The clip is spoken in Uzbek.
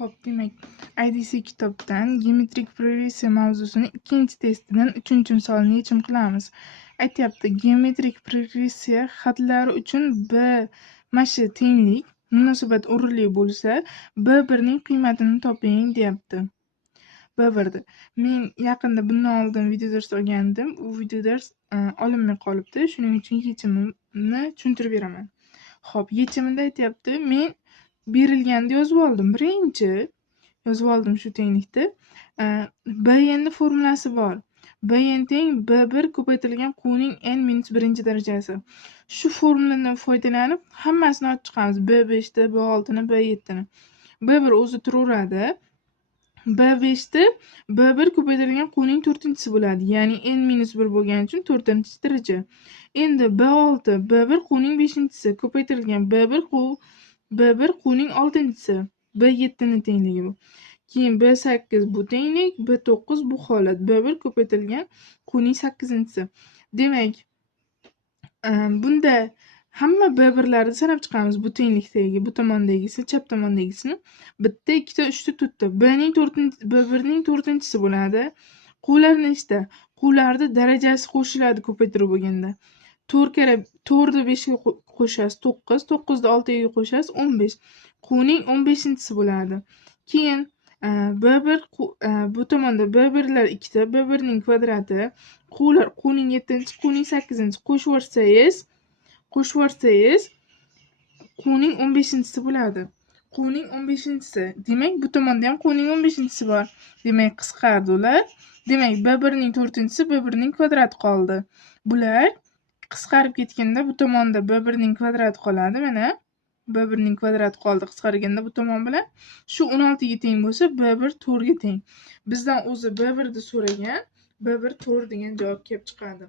Xo'p, demak, IDC kitobdan geometrik progressiya mavzusini ikkinchi testidan 3-chi misolni yechim qilamiz. Aytyapti, geometrik progressiya xatlari uchun B = tenglik munosabat o'rinli bo'lsa, B1 ning qiymatini toping deyapti. B1. Men yaqinda bundan oldin video dars olgandim. U video dars olinmay qolibdi. Shuning uchun yechimini tushuntirib beraman. Xo'p, yechimida aytyapti, men berilganda yozib oldim. Birinchi yozib oldim shu tenglikda. Bn ni formulasi bor. Bn teng B1 ko'paytirilgan qning n-1 darajasi. Shu formuladan foydalanib hammasini olib chiqamiz. B5 ni, B6 ni, B7 ni. B1 o'zi turaveradi. B5 B1 ko'paytirilgan qning 4-chisi bo'ladi. Ya'ni n-1 bo'lgani uchun 4-daraja. Endi B6 B1 qning 5-chisi ko'paytirilgan B1 qning 6-chisi. B7 ni tengligi bu. Keyin B8 bu tenglik, B9 bu holat. B1 ko'paytirilgan qning 8-chisi. Demak, bunda hamma B1larni sanab chiqamiz. Bu tenglikdagi, bu tomondagisi, chap tomondagisini. Bitta, ikkita, uchta, to'rtta. B1 ning 4-chisi bo'ladi. Quvlar nechta? Quvlarni darajasi qo'shiladi ko'paytiruv bo'lganda. 4 ni 5 ga qo'shasiz 9, 9 ni 6 ga qo'shasiz 15. Qning 15-chisi bo'ladi. Keyin B1 bu tomonda B1lar ikkita, B1 ning kvadrati, quvlar qning 7-chi, qning 8-chi qo'shib yuborsangiz qning 15-chisi bo'ladi. Qning 15-chisi. Demak, bu tomonda ham qning 15-chisi bor. Demak, qisqardi ular. Demak, B1 ning 4-chisi B1 ning kvadrati qoldi. Bular qisqarib ketganda bu tomonda B1 ning kvadrati qoladi. Mana B1 ning kvadrati qoldi qisqarganda bu tomon bilan. Shu 16 ga teng bo'lsa, B1 4 ga teng. Bizdan o'zi B1 ni so'ragan, B1 4 degan javob kelib chiqadi.